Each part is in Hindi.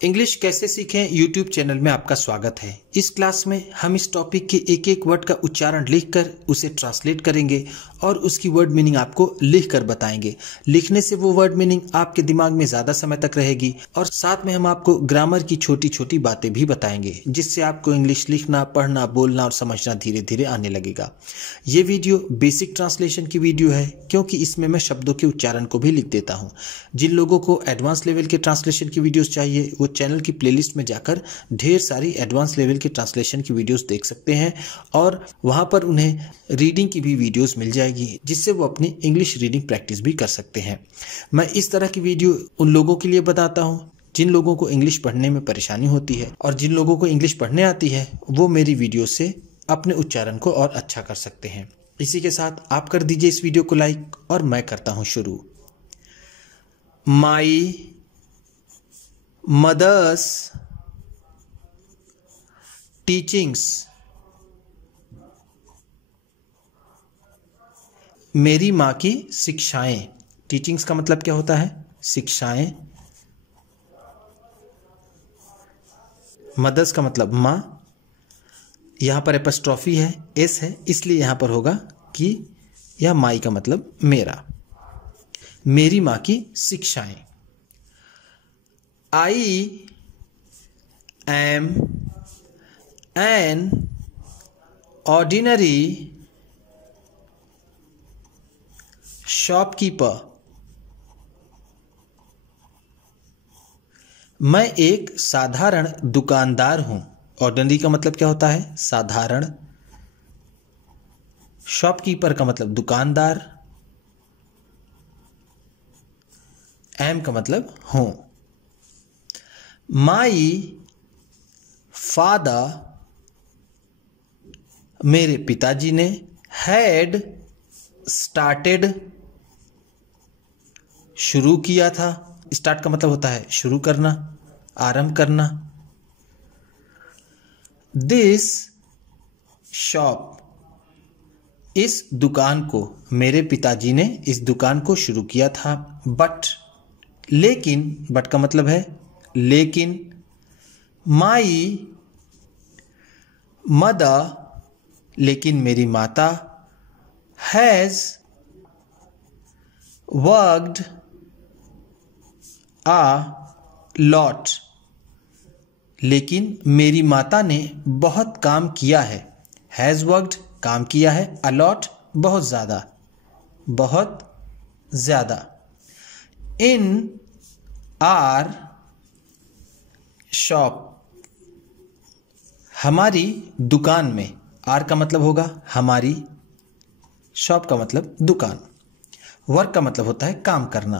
इंग्लिश कैसे सीखें यूट्यूब चैनल में आपका स्वागत है। इस क्लास में हम इस टॉपिक के एक एक वर्ड का उच्चारण लिखकर उसे ट्रांसलेट करेंगे और उसकी वर्ड मीनिंग आपको लिखकर बताएंगे। लिखने से वो वर्ड मीनिंग आपके दिमाग में ज़्यादा समय तक रहेगी और साथ में हम आपको ग्रामर की छोटी छोटी बातें भी बताएंगे, जिससे आपको इंग्लिश लिखना, पढ़ना, बोलना और समझना धीरे धीरे आने लगेगा। ये वीडियो बेसिक ट्रांसलेशन की वीडियो है, क्योंकि इसमें मैं शब्दों के उच्चारण को भी लिख देता हूँ। जिन लोगों को एडवांस लेवल के ट्रांसलेशन की वीडियोस चाहिए वो चैनल की प्लेलिस्ट में जाकर ढेर सारी एडवांस लेवल के ट्रांसलेशन की वीडियोस देख सकते हैं और वहां पर उन्हें रीडिंग की भी वीडियोस मिल जाएगी, जिससे वो अपनी इंग्लिश रीडिंग प्रैक्टिस भी कर सकते हैं। मैं इस तरह की वीडियो उन लोगों के लिए बताता हूँ जिन लोगों को इंग्लिश पढ़ने में परेशानी होती है, और जिन लोगों को इंग्लिश पढ़ने आती है वो मेरी वीडियो से अपने उच्चारण को और अच्छा कर सकते हैं। इसी के साथ आप कर दीजिए इस वीडियो को लाइक और मैं करता हूँ शुरू। माई मदर्स टीचिंग्स, मेरी माँ की शिक्षाएं। टीचिंग्स का मतलब क्या होता है? शिक्षाएं। मदर्स का मतलब माँ। यहाँ पर एपस्ट्रॉफी है, एस है, इसलिए यहाँ पर होगा कि यह माई का मतलब मेरा, मेरी माँ की शिक्षाएं। I am an ordinary shopkeeper, मैं एक साधारण दुकानदार हूं। ऑर्डिनरी का मतलब क्या होता है? साधारण। शॉपकीपर का मतलब दुकानदार। एम का मतलब हूं। माई फादर, मेरे पिताजी ने, हैड स्टार्टेड, शुरू किया था। स्टार्ट का मतलब होता है शुरू करना, आरंभ करना। दिस शॉप, इस दुकान को, मेरे पिताजी ने इस दुकान को शुरू किया था। बट, लेकिन, बट का मतलब है लेकिन। माई मदर, लेकिन मेरी माता, हैज वर्कड आ लॉट, लेकिन मेरी माता ने बहुत काम किया है। हैज वर्कड काम किया है, अ लॉट बहुत ज़्यादा, बहुत ज़्यादा। इन आर शॉप, हमारी दुकान में। आर का मतलब होगा हमारी, शॉप का मतलब दुकान। वर्क का मतलब होता है काम करना,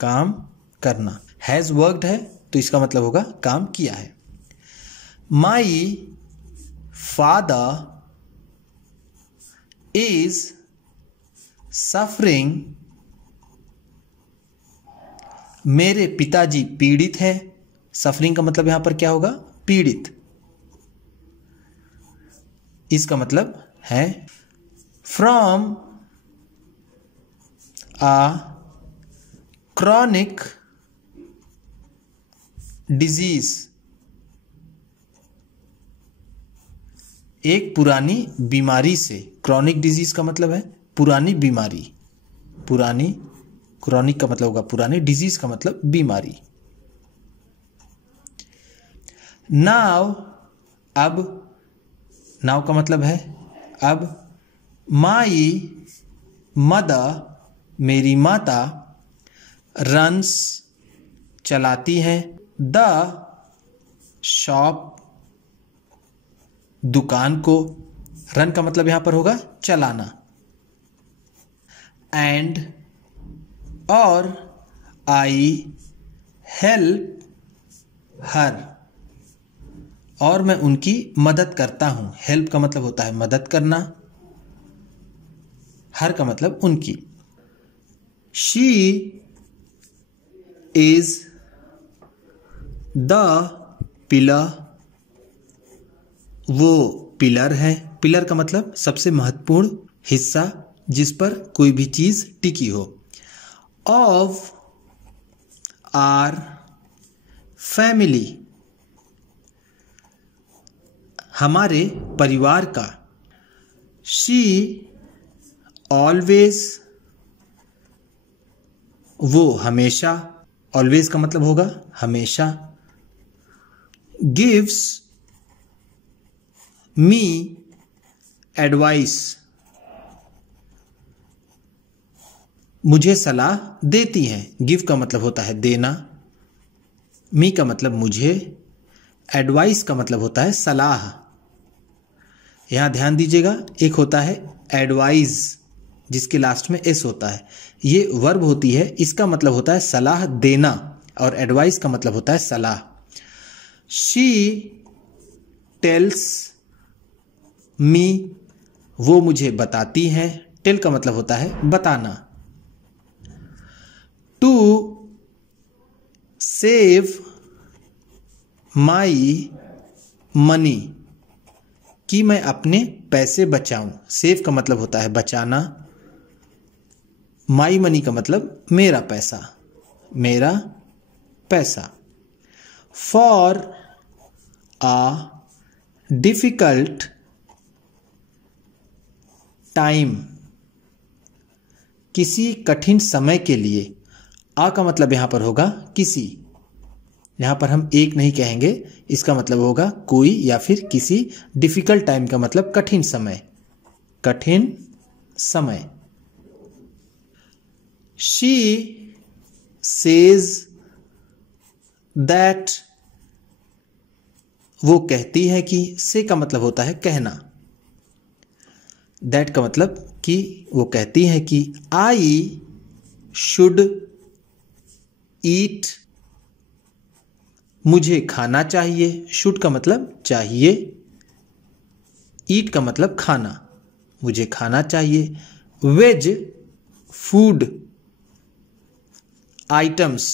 काम करना। हैज़ वर्कड है तो इसका मतलब होगा काम किया है। माई फादर इज सफरिंग, मेरे पिताजी पीड़ित है। सफरिंग का मतलब यहां पर क्या होगा? पीड़ित। इसका मतलब है फ्रॉम आ क्रॉनिक डिजीज, एक पुरानी बीमारी से। क्रॉनिक डिजीज का मतलब है पुरानी बीमारी, पुरानी। क्रॉनिक का मतलब होगा पुरानी, डिजीज का मतलब बीमारी। नाउ, अब। नाउ का मतलब है अब। माई मदर, मेरी माता, रन्स चलाती हैं, द शॉप दुकान को। रन का मतलब यहां पर होगा चलाना। एंड और आई हेल्प हर, और मैं उनकी मदद करता हूं। हेल्प का मतलब होता है मदद करना, हर का मतलब उनकी। शी इज द पिलर, वो पिलर है। पिलर का मतलब सबसे महत्वपूर्ण हिस्सा, जिस पर कोई भी चीज टिकी हो। ऑफ आर फैमिली, हमारे परिवार का। शी ऑलवेज, वो हमेशा, ऑलवेज का मतलब होगा हमेशा। गिव्स मी एडवाइस, मुझे सलाह देती है। गिव का मतलब होता है देना, मी का मतलब मुझे, एडवाइस का मतलब होता है सलाह। यहां ध्यान दीजिएगा, एक होता है एडवाइज जिसके लास्ट में एस होता है, ये वर्ब होती है, इसका मतलब होता है सलाह देना, और एडवाइस का मतलब होता है सलाह। शी टेल्स मी, वो मुझे बताती हैं। टेल का मतलब होता है बताना। टू सेव माई मनी, कि मैं अपने पैसे बचाऊं। सेव का मतलब होता है बचाना, माई मनी का मतलब मेरा पैसा, मेरा पैसा। फॉर आ डिफिकल्ट टाइम, किसी कठिन समय के लिए। आ का मतलब यहां पर होगा किसी, यहां पर हम एक नहीं कहेंगे, इसका मतलब होगा कोई या फिर किसी। डिफिकल्ट टाइम का मतलब कठिन समय, कठिन समय। शी सेज दैट, वो कहती है कि। से का मतलब होता है कहना, दैट का मतलब कि वो कहती है कि। आई शुड ईट, मुझे खाना चाहिए। शुड का मतलब चाहिए, ईट का मतलब खाना, मुझे खाना चाहिए। वेज फूड आइटम्स,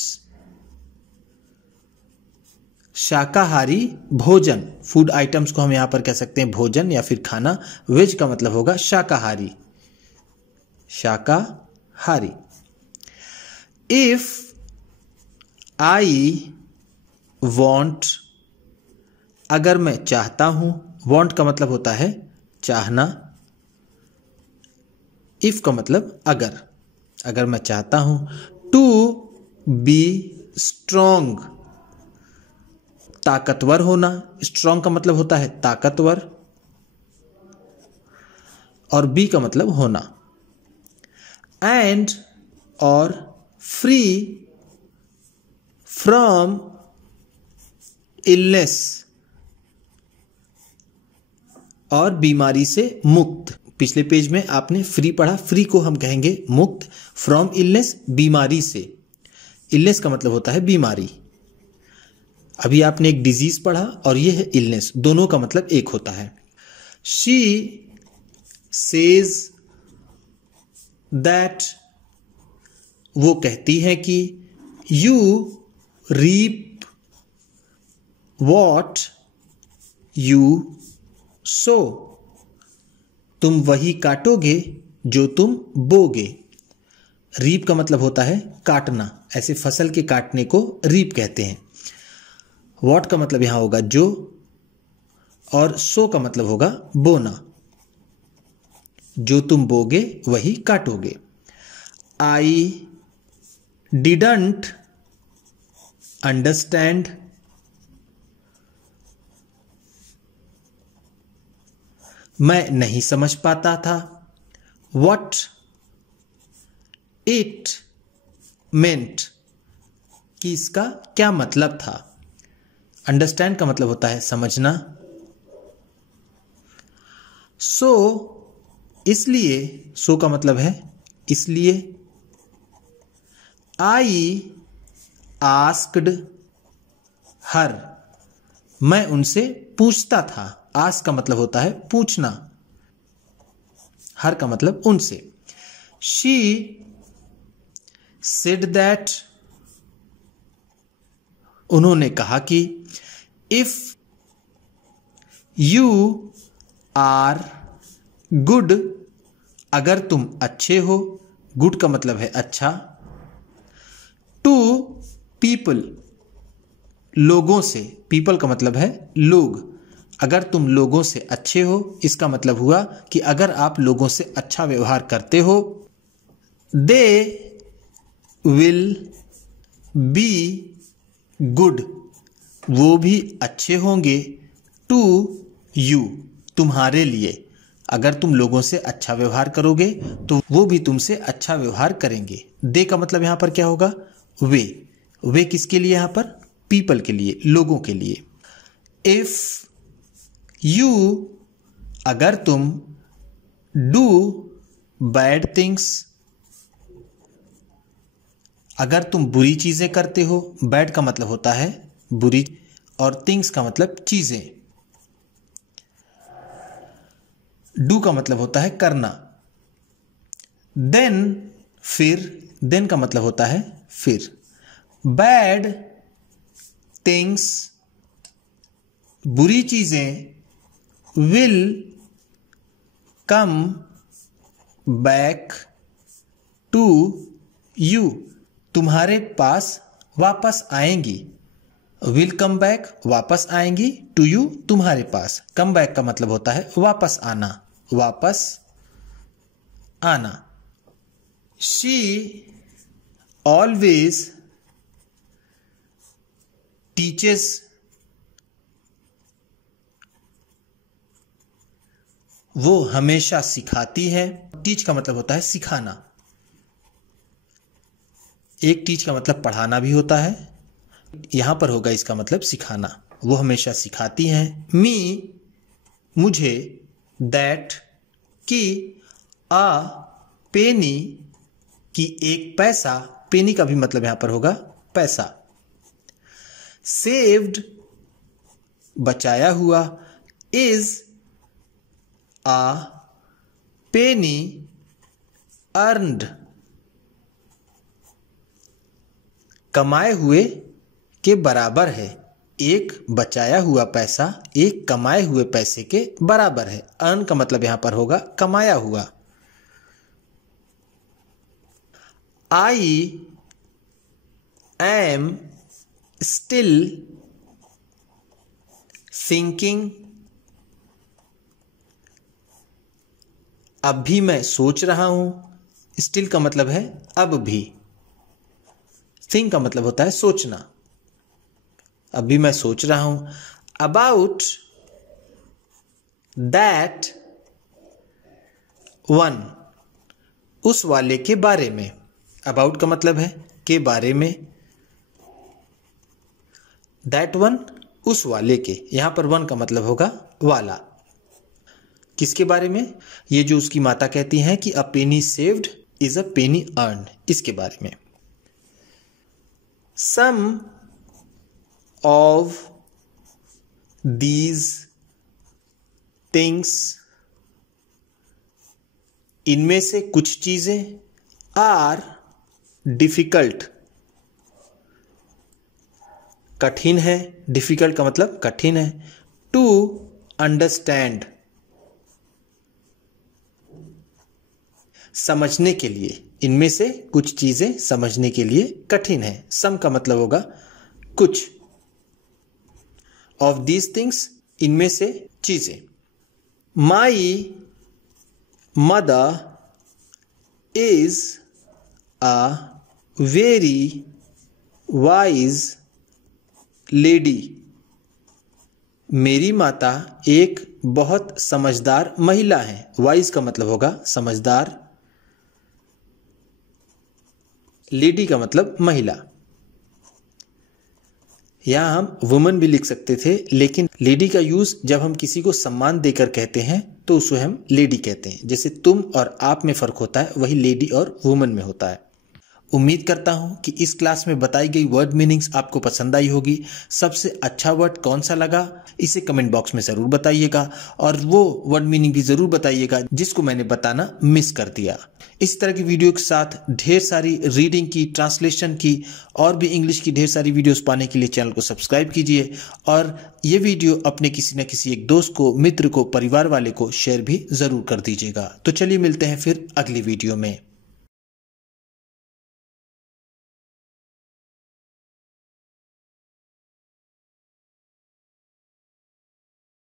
शाकाहारी भोजन। फूड आइटम्स को हम यहां पर कह सकते हैं भोजन या फिर खाना। वेज का मतलब होगा शाकाहारी, शाकाहारी। इफ आई वॉन्ट, अगर मैं चाहता हूं। वॉन्ट का मतलब होता है चाहना, इफ का मतलब अगर, अगर मैं चाहता हूं। टू बी स्ट्रॉन्ग, ताकतवर होना। स्ट्रॉन्ग का मतलब होता है ताकतवर, और बी का मतलब होना। एंड और फ्री फ्रॉम इलनेस, और बीमारी से मुक्त। पिछले पेज में आपने फ्री पढ़ा, फ्री को हम कहेंगे मुक्त, फ्रॉम इलनेस बीमारी से। इलनेस का मतलब होता है बीमारी। अभी आपने एक डिजीज पढ़ा और ये है इलनेस, दोनों का मतलब एक होता है। शी सेज दैट, वो कहती है कि। You reap what you sow, तुम वही काटोगे जो तुम बोगे। रीप का मतलब होता है काटना, ऐसे फसल के काटने को रीप कहते हैं। वॉट का मतलब यहां होगा जो, और सो का मतलब होगा बोना। जो तुम बोगे वही काटोगे। आई डिडंट अंडरस्टैंड, मैं नहीं समझ पाता था। वट इट मेंट, कि इसका क्या मतलब था। अंडरस्टैंड का मतलब होता है समझना। सो इसलिए, सो का मतलब है इसलिए। आई आस्क्ड हर, मैं उनसे पूछता था। आस्क का मतलब होता है पूछना, हर का मतलब उनसे। शी सेड दैट, उन्होंने कहा कि। इफ यू आर गुड, अगर तुम अच्छे हो। गुड का मतलब है अच्छा। टू पीपल, लोगों से, पीपल का मतलब है लोग, अगर तुम लोगों से अच्छे हो, इसका मतलब हुआ कि अगर आप लोगों से अच्छा व्यवहार करते हो। दे विल बी गुड, वो भी अच्छे होंगे। टू यू, तुम्हारे लिए, अगर तुम लोगों से अच्छा व्यवहार करोगे तो वो भी तुमसे अच्छा व्यवहार करेंगे। दे का मतलब यहां पर क्या होगा? वे किसके लिए? यहां पर पीपल के लिए, लोगों के लिए। इफ यू, अगर तुम, डू बैड थिंग्स, अगर तुम बुरी चीजें करते हो, बैड का मतलब होता है बुरी, और थिंग्स का मतलब चीजें। डू का मतलब होता है करना। देन, फिर, देन का मतलब होता है फिर। बैड थिंग्स, बुरी चीजें, will come back to you, तुम्हारे पास वापस आएंगी। विल कम बैक, वापस आएंगी, टू यू, तुम्हारे पास। कम बैक का मतलब होता है वापस आना, वापस आना। शी ऑलवेज टीचेस, वो हमेशा सिखाती है। टीच का मतलब होता है सिखाना। एक टीच का मतलब पढ़ाना भी होता है, यहां पर होगा इसका मतलब सिखाना। वो हमेशा सिखाती हैं। मी, मुझे। दैट, कि। आ पेनी, कि एक पैसा। पेनी का भी मतलब यहां पर होगा पैसा। सेव्ड, बचाया हुआ। इज आ पेनी अर्नड, कमाए हुए के बराबर है। एक बचाया हुआ पैसा एक कमाए हुए पैसे के बराबर है। अर्न का मतलब यहां पर होगा कमाया हुआ। आई एम स्टिल थिंकिंग, अब भी मैं सोच रहा हूं। स्टिल का मतलब है अब भी। थिंक का मतलब होता है सोचना। अभी मैं सोच रहा हूं। अबाउट दैट वन, उस वाले के बारे में। अबाउट का मतलब है के बारे में। दैट वन, उस वाले के। यहां पर वन का मतलब होगा वाला। किसके बारे में? ये जो उसकी माता कहती हैं कि a penny saved is a penny earn, इसके बारे में। Some of these things, इनमें से कुछ चीजें, are difficult, कठिन है। difficult का मतलब कठिन है। to understand, समझने के लिए। इनमें से कुछ चीजें समझने के लिए कठिन है। सम का मतलब होगा कुछ। ऑफ दीज थिंग्स, इनमें से चीजें। My mother is a very wise lady, मेरी माता एक बहुत समझदार महिला है। वाइज का मतलब होगा समझदार। लेडी का मतलब महिला। यहां हम वुमन भी लिख सकते थे, लेकिन लेडी का यूज जब हम किसी को सम्मान देकर कहते हैं तो उसे हम लेडी कहते हैं। जैसे तुम और आप में फर्क होता है, वही लेडी और वुमन में होता है। उम्मीद करता हूं कि इस क्लास में बताई गई वर्ड मीनिंग्स आपको पसंद आई होगी। सबसे अच्छा वर्ड कौन सा लगा इसे कमेंट बॉक्स में ज़रूर बताइएगा, और वो वर्ड मीनिंग भी ज़रूर बताइएगा जिसको मैंने बताना मिस कर दिया। इस तरह की वीडियो के साथ ढेर सारी रीडिंग की, ट्रांसलेशन की और भी इंग्लिश की ढेर सारी वीडियोस पाने के लिए चैनल को सब्सक्राइब कीजिए, और ये वीडियो अपने किसी न किसी एक दोस्त को, मित्र को, परिवार वाले को शेयर भी ज़रूर कर दीजिएगा। तो चलिए मिलते हैं फिर अगली वीडियो में।